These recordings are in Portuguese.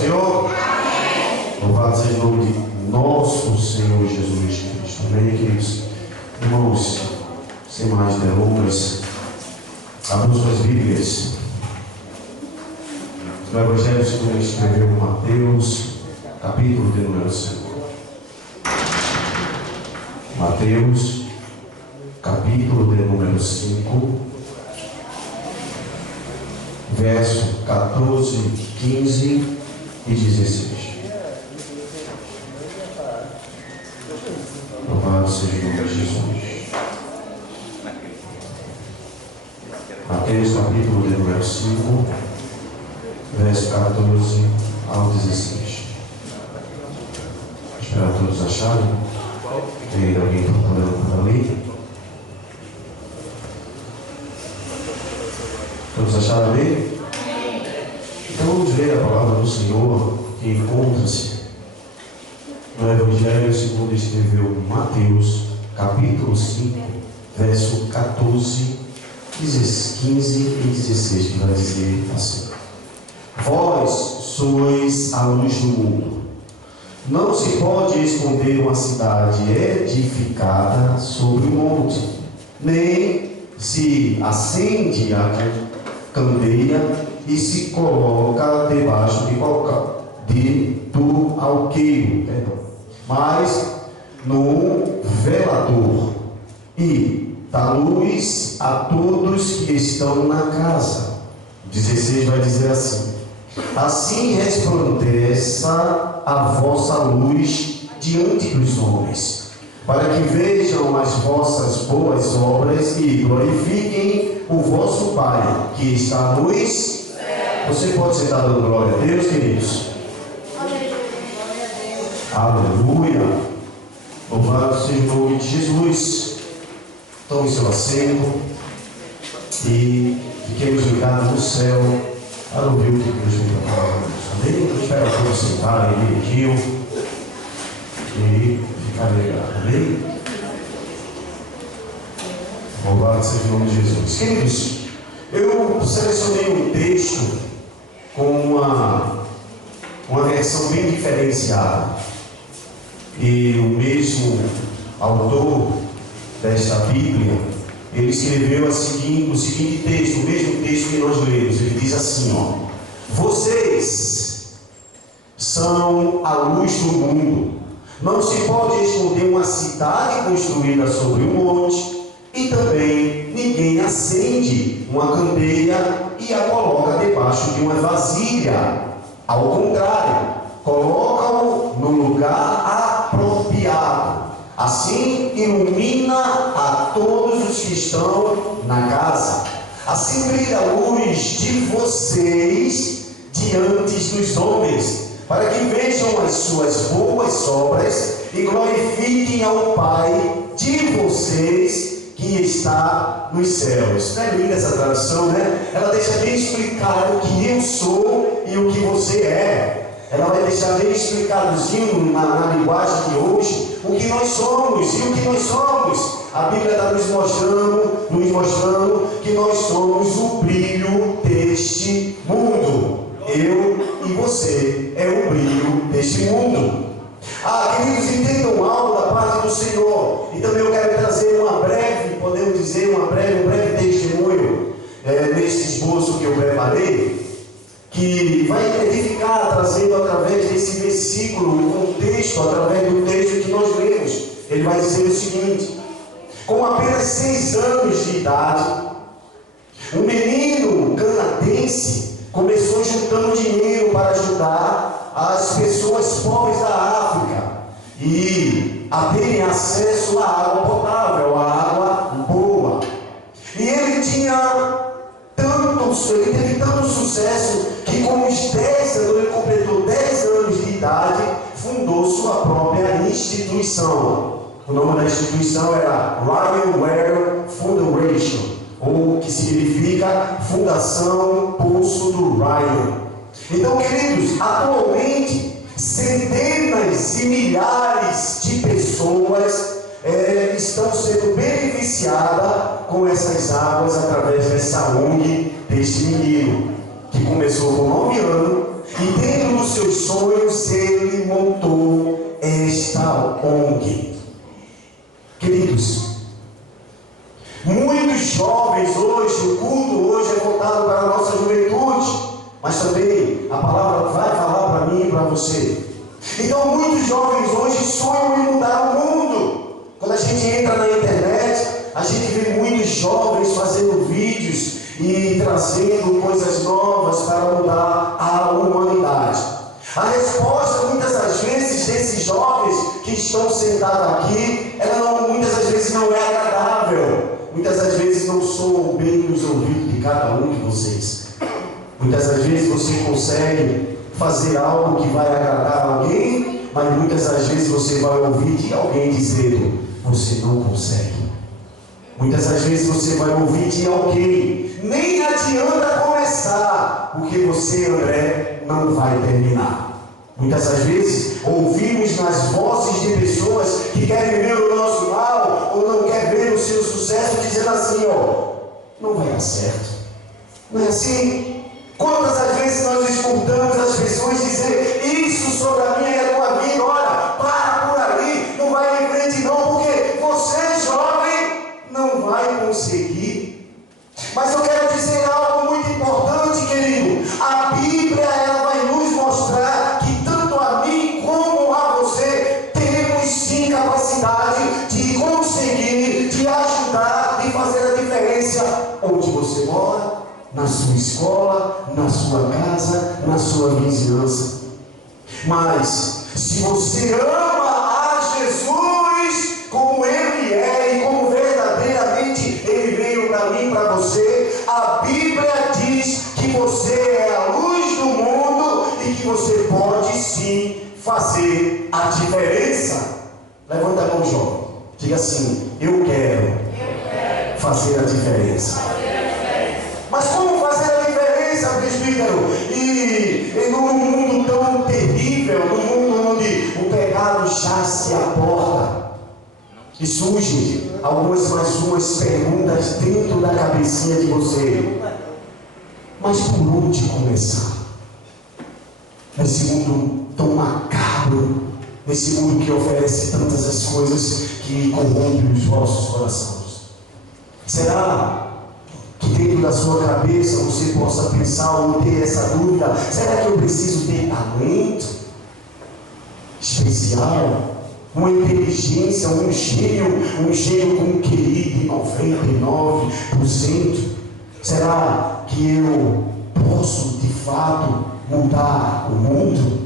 Senhor? Amém. Louvado seja o nome de nosso Senhor Jesus Cristo. Amém, queridos? Irmãos, sem mais delongas, abram suas Bíblias no Evangelho segundo escreveu Mateus, capítulo de número 5. Mateus, capítulo de número 5, verso 14, 15 e 16. Louvado seja o nome de Jesus. Mateus, capítulo de número 5, verso 14 ao 16. Esperar todos acharem. Tem alguém procurando por ali? Todos acharam ali? Então vamos ver a palavra do Senhor que encontra-se no Evangelho segundo escreveu Mateus, capítulo 5, verso 14, 15 e 16, que vai dizer assim: Vós sois a luz do mundo. Não se pode esconder uma cidade edificada sobre um monte, nem se acende a candeia e se coloca debaixo do alqueiro, mas no velador, e dá luz a todos que estão na casa. 16 vai dizer assim: Assim resplandeça a vossa luz diante dos homens, para que vejam as vossas boas obras e glorifiquem o vosso Pai que está nos céus. Você pode sentar dando glória a Deus, queridos? Aleluia! Louvado seja o nome de Jesus. Tome seu assento e fiquemos ligados no céu para ouvir o que Deus tem para falar com nós. Amém? Eu espero que todos sentarem direitinho e ficarem ligados. Amém? Louvado seja o nome de Jesus. Queridos, eu selecionei um texto com uma versão bem diferenciada. E o mesmo autor desta Bíblia, ele escreveu o seguinte texto, o mesmo texto que nós lemos. Ele diz assim, Vocês são a luz do mundo. Não se pode esconder uma cidade construída sobre um monte, e também ninguém acende uma candeia e a coloca debaixo de uma vasilha. Ao contrário, coloca-o no lugar apropriado. Assim ilumina a todos os que estão na casa. Assim brilha a luz de vocês diante dos homens, para que vejam as suas boas obras e glorifiquem ao Pai de vocês que está nos céus. Não é linda essa tradução, né? Ela deixa bem explicado o que eu sou e o que você é. Ela vai deixar bem explicadozinho na linguagem de hoje o que nós somos e o que nós somos. A Bíblia está nos mostrando que nós somos o brilho deste mundo. Eu e você é o brilho deste mundo. Queridos, entendam algo da parte do Senhor. E também eu quero trazer um breve testemunho neste esboço que eu preparei, que vai edificar, trazendo através desse versículo, um texto, através do texto que nós lemos. Ele vai dizer o seguinte: com apenas 6 anos de idade, um menino canadense começou juntando dinheiro para ajudar as pessoas pobres da África e a terem acesso à água potável, à água boa. E ele teve tanto sucesso que com os 10 anos, ele completou 10 anos de idade, fundou sua própria instituição. O nome da instituição era Ryan Ware Foundation, ou que significa Fundação Poço do Ryan. Então, queridos, atualmente centenas e milhares de pessoas estão sendo beneficiadas com essas águas através dessa ONG deste menino, que começou com 9 anos E dentro dos seus sonhos ele montou esta ONG. Queridos, muitos jovens hoje, o culto hoje é voltado para a nossa juventude, mas também a palavra vai falar para mim e para você. Então muitos jovens hoje sonham em mudar o mundo. Quando a gente entra na internet, a gente vê muitos jovens fazendo vídeos e trazendo coisas novas para mudar a humanidade. A resposta, muitas das vezes, desses jovens que estão sentados aqui, ela muitas das vezes não é agradável. Muitas das vezes não soam bem nos ouvidos de cada um de vocês. Muitas das vezes você consegue fazer algo que vai agradar alguém, mas muitas das vezes você vai ouvir de alguém dizendo: você não consegue. Muitas das vezes você vai ouvir de alguém: nem adianta começar, porque você, André, não vai terminar. Muitas das vezes ouvimos nas vozes de pessoas que querem ver o nosso mal ou não querem ver o seu sucesso, dizendo assim: não vai dar certo. Não é assim? Quantas das vezes nós escutamos as pessoas dizer isso sobre a minha e a tua vida? Olha, para por ali, não vai em frente não, porque você, jovem, não vai conseguir. Mas eu quero dizer algo muito importante, querido. A Bíblia, ela vai nos mostrar que tanto a mim como a você temos sim capacidade de conseguir, de ajudar e fazer a diferença onde você mora, na sua escola, na sua casa, na sua vizinhança. Mas se você ama a Jesus como Ele é e como verdadeiramente Ele veio para mim e para você, a Bíblia diz que você é a luz do mundo e que você pode sim fazer a diferença. Levanta a mão, jovem. Diga assim: eu quero fazer a diferença. Mas como fazer a diferença, presbítero? E num mundo tão terrível, num mundo onde o pecado jaz à porta, e surgem algumas mais umas perguntas dentro da cabecinha de você: mas por onde começar? Nesse mundo tão macabro, nesse mundo que oferece tantas as coisas que corrompem os vossos corações, será que dentro da sua cabeça você possa pensar ou ter essa dúvida: será que eu preciso ter talento especial, uma inteligência, um gênio com QI de 99%? Será que eu posso de fato mudar o mundo?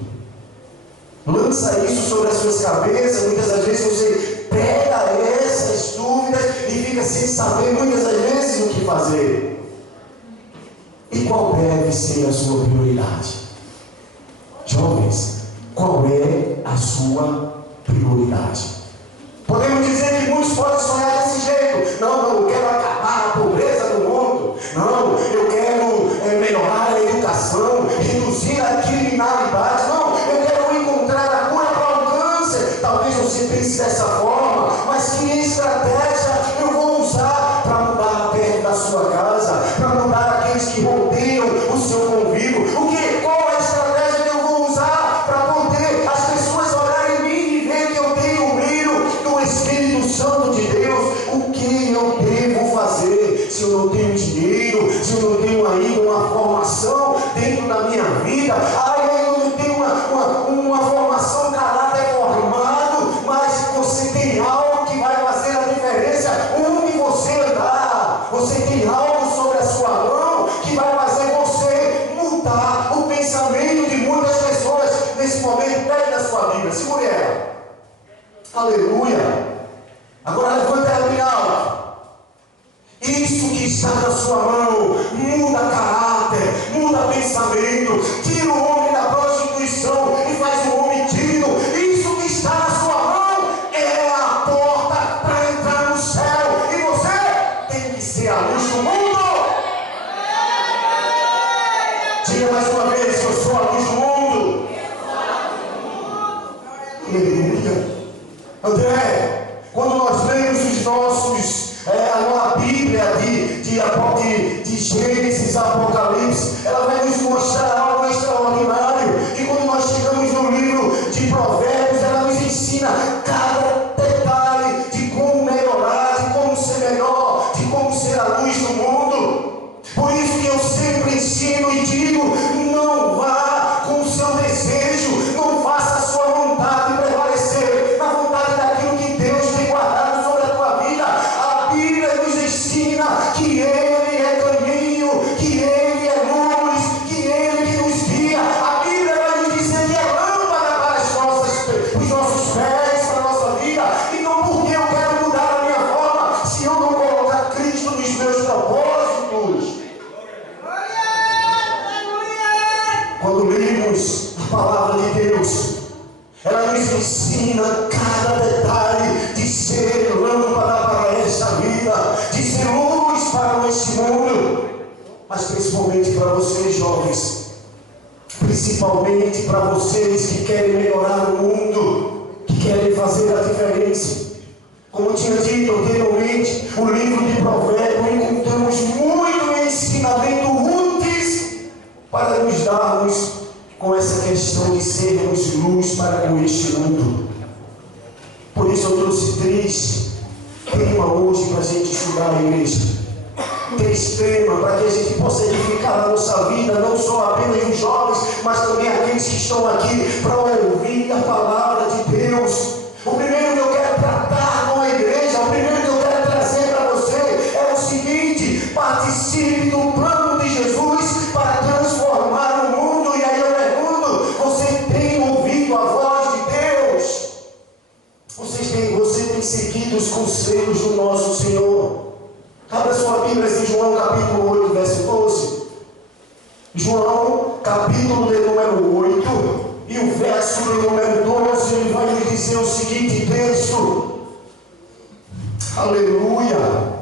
Lança isso sobre as suas cabeças. Muitas das vezes você pega essas dúvidas e fica sem saber muitas das vezes o que fazer. E qual deve ser a sua prioridade? Jovens, qual é a sua prioridade? Podemos dizer que muitos podem sonhar desse jeito: não, eu quero acabar a pobreza do mundo, não, eu quero melhorar a educação, reduzir a criminalidade, não, eu quero encontrar a cura para o câncer. Talvez você pense dessa forma, mas que estratégia eu vou usar para mudar perto da sua casa, para mudar aqueles que rodeiam o seu convívio? Qual a estratégia que eu vou usar para poder as pessoas olharem em mim e ver que eu tenho o brilho do Espírito Santo de Deus? O que eu devo fazer se eu não tenho dinheiro, se eu não tenho ainda uma formação dentro da minha vida? Eu não tenho uma formação, caráter formado, mas você tem algo que vai fazer a diferença onde você andar. Você tem algo sobre a sua mão que vai fazer você mudar o pensamento de muitas pessoas nesse momento. Pegue na sua Bíblia, segure ela. Aleluia. Agora levanta ela bem alto. Isso que está na sua mão muda caráter, muda pensamento, tira o homem da prostituição e faz o homem digno. Isso que está na sua mão é a porta para entrar no céu, e você tem que ser a luz do mundo. Diga mais uma vez: eu sou a luz do mundo. Aleluia. André, quando nós lemos a Bíblia de Gênesis, Apocalipse, ela vai nos mostrar algo extraordinário. palavra de Deus, ela nos ensina cada detalhe de ser lâmpada para esta vida, de ser luz para este mundo, mas principalmente para vocês jovens, principalmente para vocês que querem melhorar o mundo, que querem fazer a diferença. Como eu tinha dito anteriormente, o livro de Provérbios encontramos muito ensinamento úteis para nos darmos com essa questão de sermos luz para com este mundo. Por isso eu trouxe 3 temas hoje para a gente estudar a igreja. 3 temas para que a gente possa edificar a nossa vida, não só apenas os jovens, mas também aqueles que estão aqui para ouvir a palavra de Deus. O primeiro que eu quero tratar com a igreja, o primeiro que eu quero trazer para você é o seguinte: participe do plano de Jesus para transformar o mundo. E aí eu pergunto, você tem ouvido a voz de Deus? Você tem seguido os conselhos do nosso Senhor? Abra sua Bíblia em João capítulo 8, verso 12. João capítulo de número 8 e o verso de número 12, ele vai nos dizer o seguinte texto. Aleluia.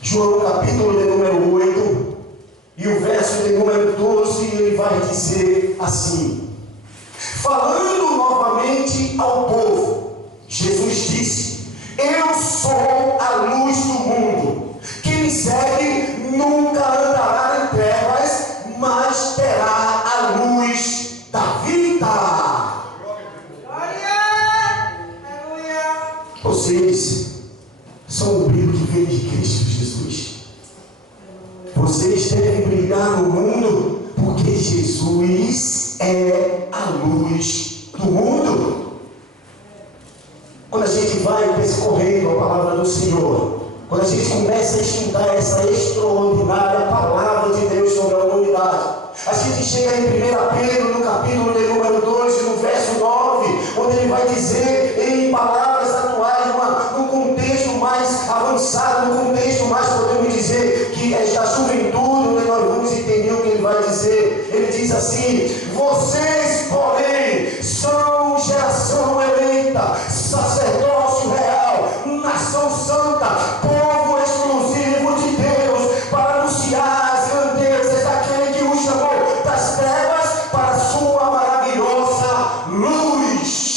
João capítulo de número 8 e o verso de número 12, ele vai dizer assim: falando novamente ao povo, Jesus disse: eu sou a luz do mundo. Quem me segue nunca andará em trevas, mas terá a luz da vida. Vocês são o brilho que vem de Cristo Jesus. Vocês devem brilhar no mundo, porque Jesus é a luz do mundo. Quando a gente vai percorrendo a palavra do Senhor, quando a gente começa a estudar essa extraordinária palavra de Deus sobre a humanidade, a gente chega em 1 Pedro, no capítulo de número 2, no verso 9, onde ele vai dizer em palavras atuais, num contexto mais avançado, num contexto mais, podemos dizer, que é da juventude, onde nós vamos entender o que ele vai dizer. Ele diz assim: vocês, porém, são geração eleita, sacerdócio real, nação santa, povo exclusivo de Deus, para anunciar as grandezas daquele que o chamou das trevas para a sua maravilhosa luz.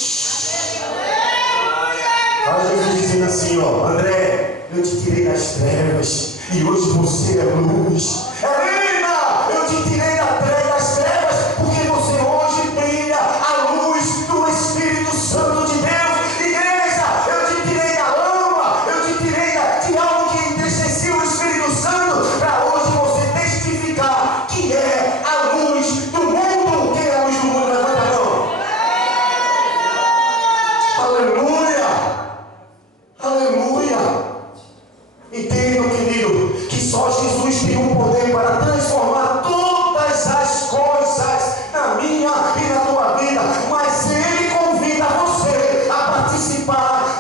Olha Jesus dizendo assim, André, eu te tirei das trevas e hoje você é luz. Helena, eu te tirei das trevas porque você hoje brilha a luz do Espírito Santo de Deus. Igreja, eu te tirei da lama, eu te tirei de algo que entristecia o Espírito Santo, para hoje você testificar que é a luz do mundo. Quem é a luz do mundo? Levanta a mão. Aleluia, aleluia. Entendam, querido, que só Jesus tem o poder para transformar todas as coisas na minha e na tua vida, mas Ele convida você a participar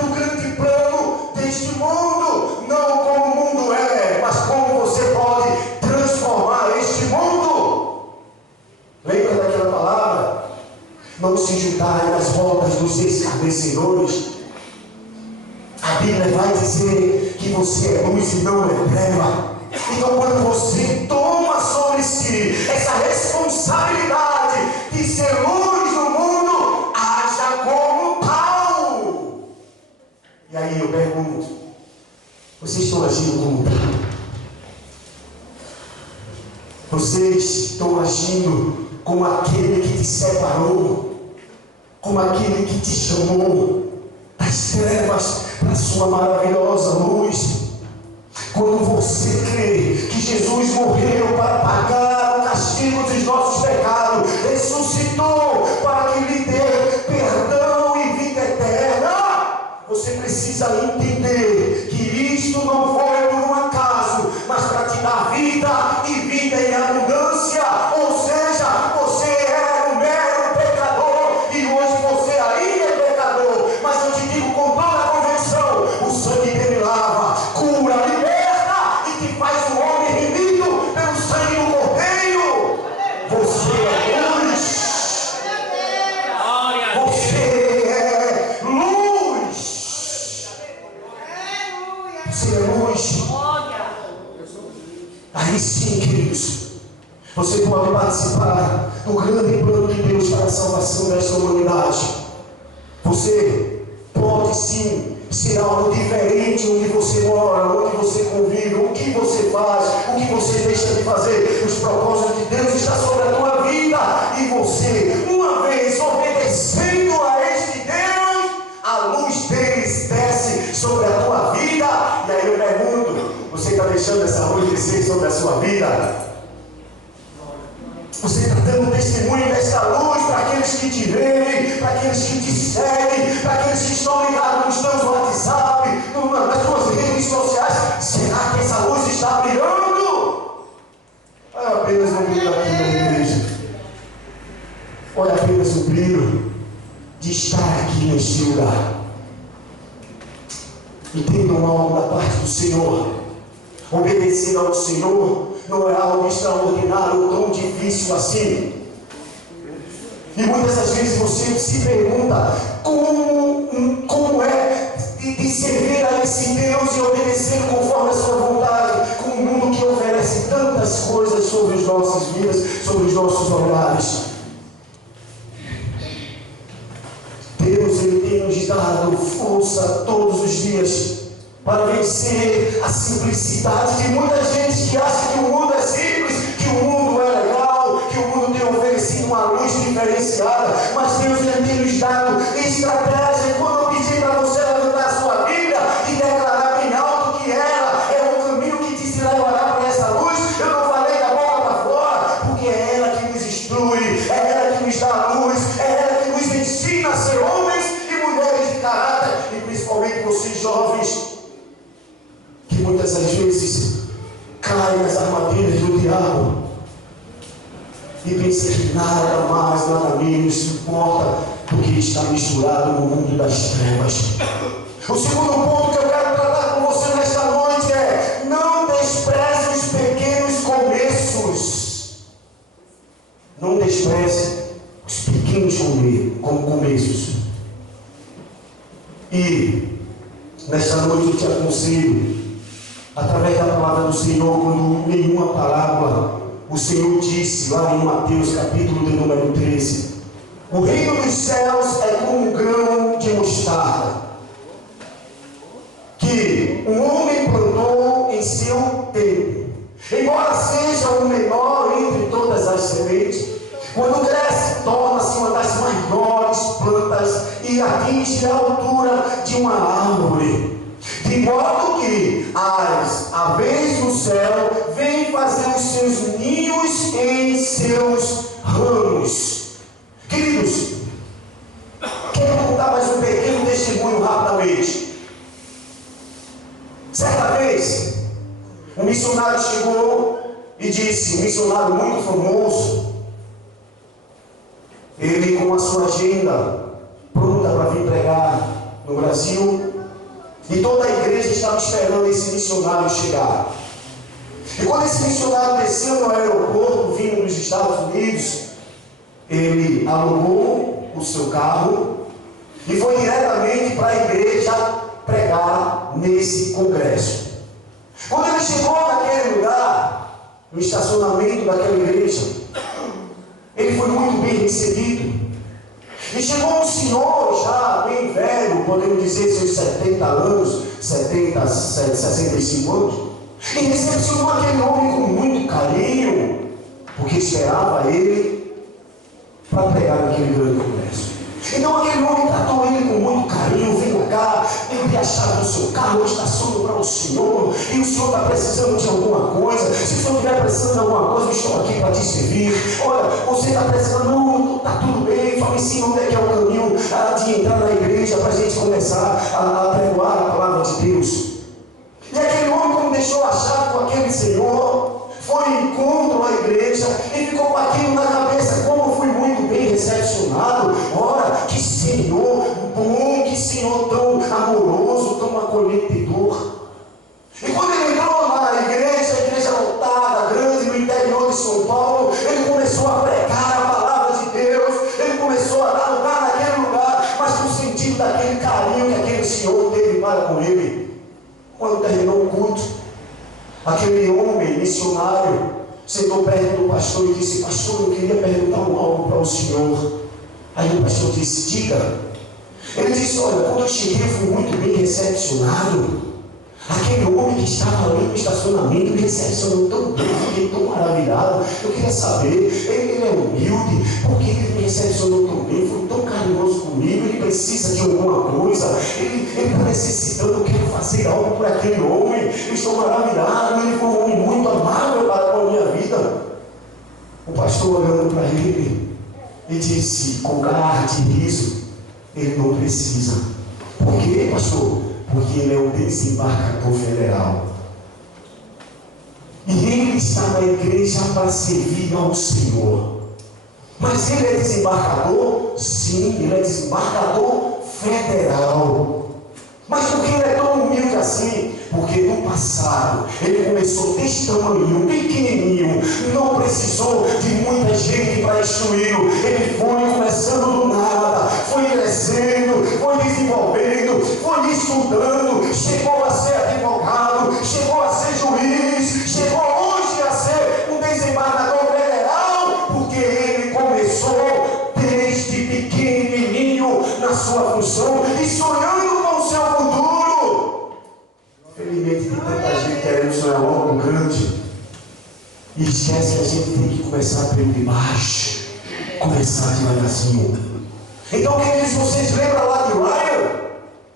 do grande plano deste mundo, não como o mundo é, mas como você pode transformar este mundo. Lembra daquela palavra? Não se juntarem às rodas dos escarnecedores. A Bíblia vai dizer que você é luz e não é treva. Então, quando você toma sobre si essa responsabilidade de ser luz no mundo, haja como tal. E aí eu pergunto: vocês estão agindo como tal? Vocês estão agindo como aquele que te separou, como aquele que te chamou das trevas para a sua maravilhosa luz? Quando você crê que Jesus morreu para pagar o castigo dos nossos pecados, ressuscitou para que lhe dê perdão e vida eterna, você precisa entender que isto não foi por um acaso, mas para te dar vida e vida em abundância. Ou seja, você era um mero pecador e hoje você ainda é pecador, mas eu te digo com toda a convicção: o sangue dele lava, cura, liberta e te faz um homem remido pelo sangue do Cordeiro. Você do grande plano de Deus para a salvação desta humanidade. Você pode sim ser algo diferente onde você mora, onde você convive, o que você faz, o que você deixa de fazer. Os propósitos de Deus estão sobre a tua vida, e você, uma vez obedecendo a este Deus, a luz deles desce sobre a tua vida. E aí eu pergunto: você está deixando essa luz descer sobre a sua vida? Você está dando testemunho dessa luz para aqueles que te veem, para aqueles que te seguem, para aqueles que estão ligados nos teus WhatsApp, nas tuas redes sociais? Será que essa luz está brilhando? Olha apenas o brilho aqui na igreja. Olha apenas o brilho de estar aqui neste lugar. Entendam algo da parte do Senhor. Obedecer ao Senhor não é algo extraordinário ou tão difícil assim. E muitas das vezes você se pergunta como é de servir a esse Deus e obedecer conforme a sua vontade, com um mundo que oferece tantas coisas sobre as nossas vidas, sobre os nossos olhares. Deus, Ele tem nos dado força todos os dias para vencer a simplicidade de muita gente que acha que o mundo é simples, que o mundo é legal, que o mundo tem oferecido uma luz diferenciada. Mas Deus, Ele tem nos dado estratégia. E quando eu pedi para você levantar a sua Bíblia e declarar bem alto que ela é o caminho que te levará para essa luz, eu não falei da boca para fora, porque é ela que nos instrui, é ela que nos dá a luz, é ela que nos ensina a ser homens e mulheres de caráter. E principalmente vocês jovens, que muitas das vezes caem nas armadilhas do diabo e pensam que nada mais, nada menos importa, porque está misturado no mundo das trevas. O segundo ponto que eu quero tratar com você nesta noite é: não despreze os pequenos começos. Não despreze os pequenos começos. E nesta noite eu te aconselho, através da palavra do Senhor, quando nenhuma palavra, o Senhor disse lá em Mateus capítulo de número 13: o reino dos céus é como um grão de mostarda, que um homem plantou em seu tempo. Embora seja o menor entre todas as sementes, quando cresce, torna-se uma das maiores plantas e atinge a altura de uma árvore, de modo que as aves do céu vêm fazer os seus ninhos em seus ramos. Queridos, quero contar mais um pequeno testemunho rapidamente. Certa vez, um missionário chegou e disse, um missionário muito famoso, ele com a sua agenda pronta para vir pregar no Brasil, e toda a igreja estava esperando esse missionário chegar. E quando esse missionário desceu no aeroporto, vindo dos Estados Unidos, ele alugou o seu carro e foi diretamente para a igreja pregar nesse congresso. Quando ele chegou naquele lugar, no estacionamento daquela igreja, ele foi muito bem recebido. E chegou um senhor já bem velho, podemos dizer seus 70 anos, 65 anos, e recepcionou aquele homem com muito carinho, porque esperava ele para pregar naquele grande congresso. Então aquele homem tratou ele com muito carinho: vem cá, eu vi a chave do seu carro, eu estaciono para o senhor, e o senhor está precisando de alguma coisa. Se o senhor estiver precisando de alguma coisa, eu estou aqui para te servir. Olha, você está precisando, não, está tudo bem, fala ensina onde é que é o caminho de entrar na igreja para a gente começar a pregoar a palavra de Deus. E aquele homem, como deixou a chave com aquele senhor, foi em encontro à igreja e ficou com aquilo na cabeça: como fui muito bem recepcionado, ora, que Senhor bom, que Senhor tão amoroso, tão acolhedor. E quando ele entrou na igreja, a igreja lotada, grande, no interior de São Paulo, ele começou a pregar a palavra de Deus, ele começou a dar lugar naquele lugar, mas no sentido daquele carinho que aquele senhor teve para com ele. Quando terminou o culto, aquele homem missionário sentou perto do pastor e disse: pastor, eu queria perguntar algo para o senhor. Aí o pastor disse: diga. Ele disse: olha, quando eu cheguei eu fui muito bem recepcionado. Aquele homem que estava ali no estacionamento me recepcionou tão bem, fiquei tão maravilhado. Eu queria saber, ele é humilde, porque ele me recepcionou tão bem, foi tão carinhoso comigo, ele precisa de alguma coisa, ele está necessitando, eu quero fazer algo por aquele homem, eu estou maravilhado, ele foi um homem muito amável para a minha vida. O pastor olhando para ele e disse com cara de riso: ele não precisa. Por quê, pastor? Porque ele é um desembargador federal. E ele está na igreja para servir ao Senhor. Mas ele é desembargador? Sim, ele é desembargador federal. Mas por que ele é tão humilde assim? Porque no passado ele começou desse tamanho, pequenininho, não precisou de muita gente para instruí-lo. Ele foi começando do nada, foi crescendo, foi desenvolvendo, foi estudando, chegou a ser advogado, chegou a ser juiz, chegou hoje a ser um desembargador federal, porque ele começou desde pequenininho na sua função e sonhando com o seu futuro. Infelizmente tem tanta gente querendo sonhar algo grande e esquece que a gente tem que começar pelo de baixo, começar devagarzinho. Então, queridos, vocês lembram lá de Ryan?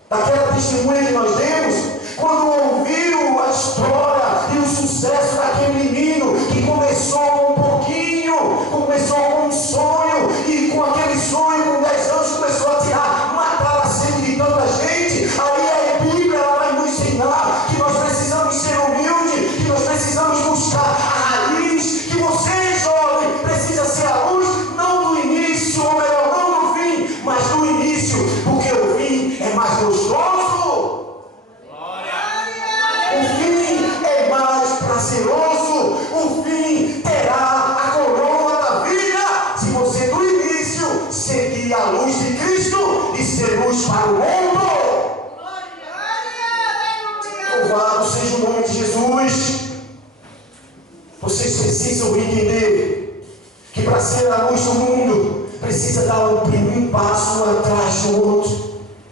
Daquela testemunha que nós demos? Quando ouviu a história e o sucesso daquele menino que começou com um pouquinho, começou com um sonho, e com aquele sonho, com 10 anos, começou a tirar, matar a sede de tanta gente. Aí a Bíblia vai nos ensinar que nós precisamos ser humildes, que nós precisamos buscar a raiz, que você, jovem, precisa ser a luz, não do início, ou melhor, não do fim, mas do início, porque o fim é mais gostoso. O fim é mais prazeroso. O fim terá a coroa da vida, se você do início seguir a luz de Cristo e ser luz para o mundo. Louvado seja o nome de Jesus. Vocês precisam entender que para ser a luz do mundo precisa dar um passo atrás do outro.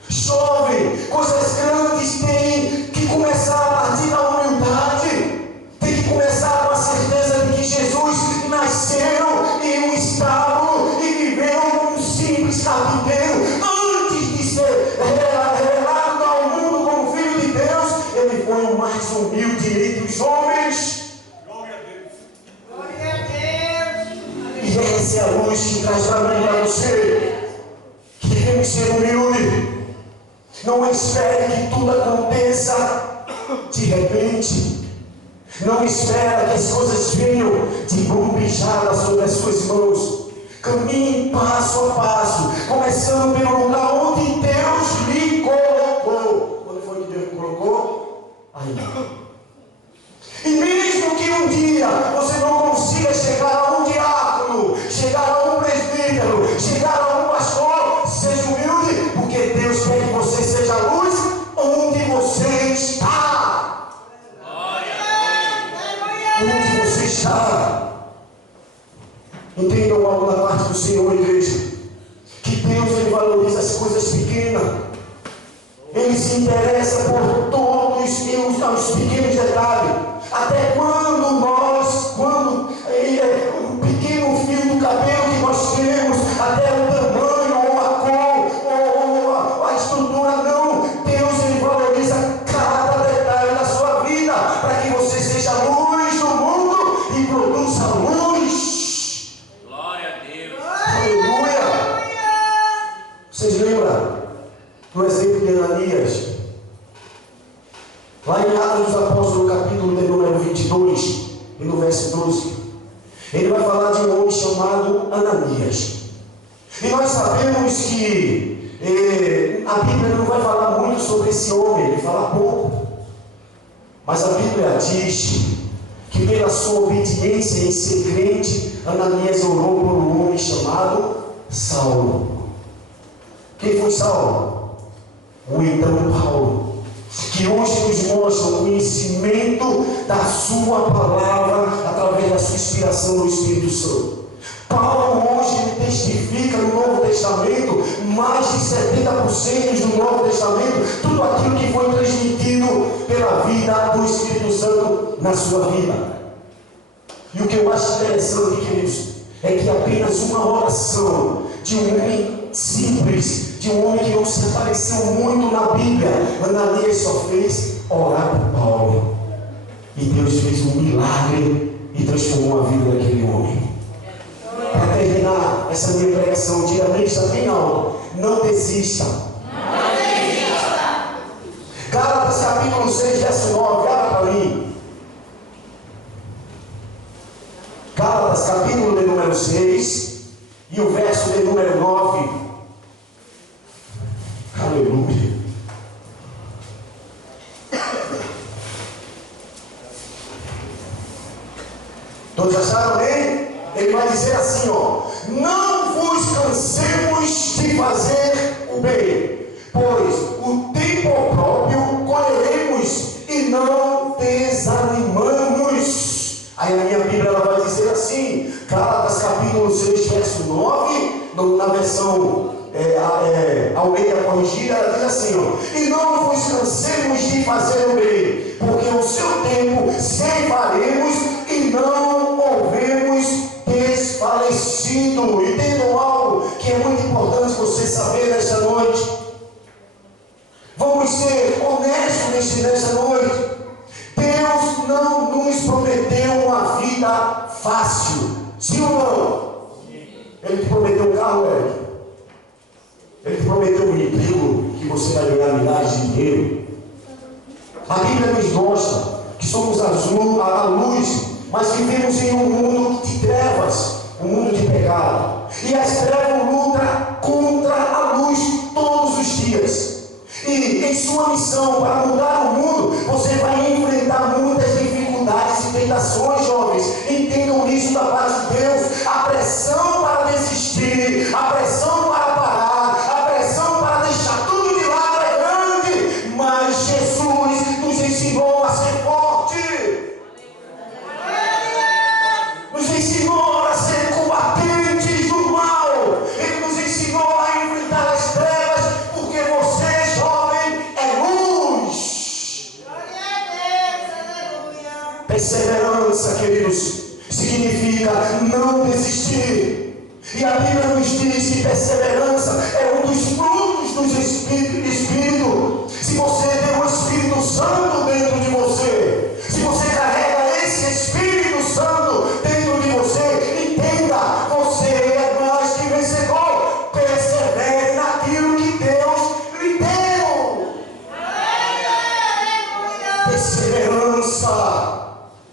Jovem, coisas grandes têm que começar a partir da humildade. Tem que começar com a certeza de que Jesus nasceu em um estábulo e viveu como um simples carpinteiro. Antes de ser revelado ao mundo como Filho de Deus, ele foi o mais humilde entre os homens. Glória a Deus. Glória a Deus. E essa é a luz que traz para mim e para você, que devemos ser humildes. Não espere que tudo aconteça de repente. Não espere que as coisas venham de bombejadas sobre as suas mãos. Caminhe passo a passo, começando pelo lugar onde Deus lhe colocou. Quando foi que Deus lhe colocou? Aí. E mesmo que um dia você não consiga chegar a um diácono, chegar a um presbítero, chegar a um pastor, seja humilde, porque Deus quer que você seja luz onde você está. Onde você está. Entendam algo da parte do Senhor, igreja, que Deus, ele valoriza as coisas pequenas. Ele se interessa por todos os pequenos detalhes. Até quando o pequeno fio do cabelo que nós temos, até o tamanho, ou a cor, ou a estrutura, não. Deus, ele valoriza cada detalhe da sua vida, para que você seja luz do mundo e produza luz. Glória a Deus. Aleluia. Vocês lembram do exemplo de Ananias? Lá em Atos dos Apóstolos, capítulo de número 22, e no verso 12, ele vai falar de um homem chamado Ananias. E nós sabemos que a Bíblia não vai falar muito sobre esse homem, ele fala pouco. Mas a Bíblia diz que pela sua obediência em ser crente, Ananias orou por um homem chamado Saulo. Quem foi Saulo? O então Paulo, que hoje nos mostra o conhecimento da sua palavra através da sua inspiração do Espírito Santo. Paulo hoje ele testifica no Novo Testamento, mais de 70% do Novo Testamento, tudo aquilo que foi transmitido pela vida do Espírito Santo na sua vida. E o que eu acho interessante, queridos, é que apenas uma oração de um homem simples, de um homem que não se apareceu muito na Bíblia, Ananias só fez orar por Paulo. E Deus fez um milagre e transformou a vida daquele homem. Para terminar essa minha pregação, diga bem bem alto: não desista. Não desista. Gálatas capítulo 6, verso 9, abra para mim. Gálatas capítulo de número 6 e o verso de número 9. Aleluia. Todos acharam bem? Ele vai dizer assim, ó: não vos cansemos de fazer o bem, pois o tempo próprio colheremos e não desanimamos. Aí a minha Bíblia ela vai dizer assim, Gálatas capítulo 6, verso 9, na versão Almeida corrigida, ela diz assim, ó: e não vos cansemos de fazer o bem, porque o seu tempo ceifaremos e não ouvemos desfalecido. Entendam algo que é muito importante você saber nesta noite. Vamos ser honestos nesta noite. Deus não nos prometeu uma vida fácil. Sim ou não? Ele te prometeu um carro, Eric. Ele te prometeu um emprego que você vai ganhar milhares de dinheiro. A Bíblia nos mostra que somos a luz, mas vivemos em um mundo de trevas, um mundo de pecado. E as trevas lutam contra a luz todos os dias. E em sua missão para mudar o mundo, você vai enfrentar muitas dificuldades e tentações, jovens. Entendam isso da parte de Deus. A pressão para desistir, a pressão para parar, a pressão para deixar tudo de lado é grande. Mas Jesus nos ensinou a ser forte. Nos ensinou a ser combatentes do mal. Ele nos ensinou a enfrentar as trevas, porque você, jovem, é luz. Perseverança, queridos, significa não desistir. E a Bíblia nos diz que perseverança é um dos frutos do Espírito. Se você tem o Espírito Santo dentro de você, se você carrega esse Espírito Santo dentro de você, entenda, você é mais que vencedor. Persevere naquilo que Deus lhe deu. Perseverança,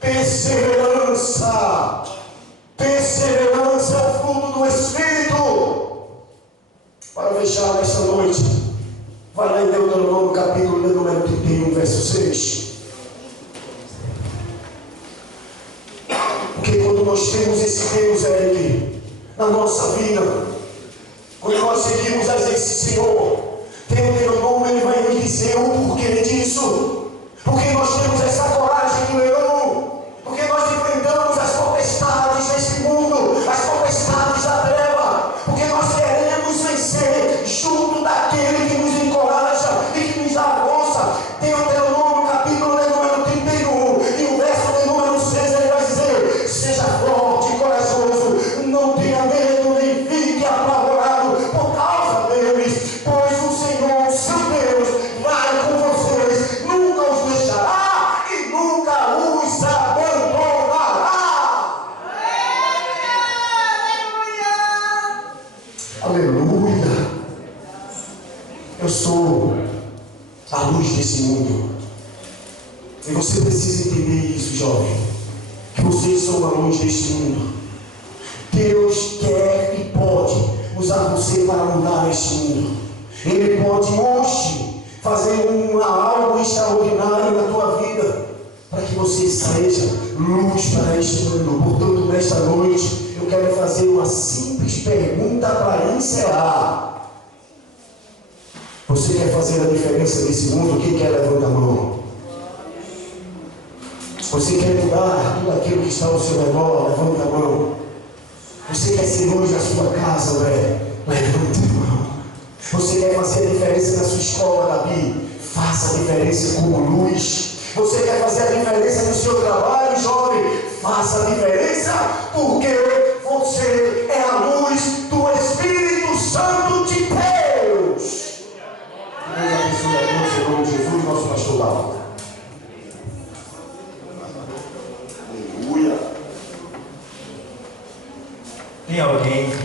perseverança, perseverança é o fruto do Espírito. Para fechar nesta noite, vai lá em Deuteronômio capítulo de número 31, verso 6. Porque quando nós temos esse Deus, Eric, na nossa vida, quando nós seguimos a esse Senhor, Deuteronômio ele vai nos dizer o porquê disso. Porque nós temos essa coragem do leão, porque nós enfrentamos as potestades deste mundo, as potestades da treva, porque nós queremos vencer junto daquele que nos encoraja e que nos dá força. Deuteronômio capítulo de número 31 e o verso de número 6, ele vai dizer: seja forte e corajoso, não tenha medo nem fique apavorado por causa deles, pois o Senhor, seu Deus, vai com vocês, nunca os deixará e nunca os abandonará. Aleluia! Eu sou a luz desse mundo. E você precisa entender isso, jovem. Que vocês são a luz deste mundo. Deus quer e pode usar você para mudar este mundo. Ele pode hoje fazer algo extraordinário na tua vida, para que você seja luz para este mundo. Portanto, nesta noite, eu quero fazer uma simples pergunta para encerrar. Você quer fazer a diferença nesse mundo? Quem quer, levanta a mão. Você quer mudar tudo aquilo que está ao seu redor? Levanta a mão. Você quer ser luz na sua casa, levanta a mão. Você quer fazer a diferença na sua escola, Davi? Faça a diferença como luz. Você quer fazer a diferença no seu trabalho, jovem? Faça a diferença, porque você é a luz do Espírito Santo de Deus. Deus abençoe a todos em nome de Jesus, nosso pastor Lauro. Aleluia. Tem alguém que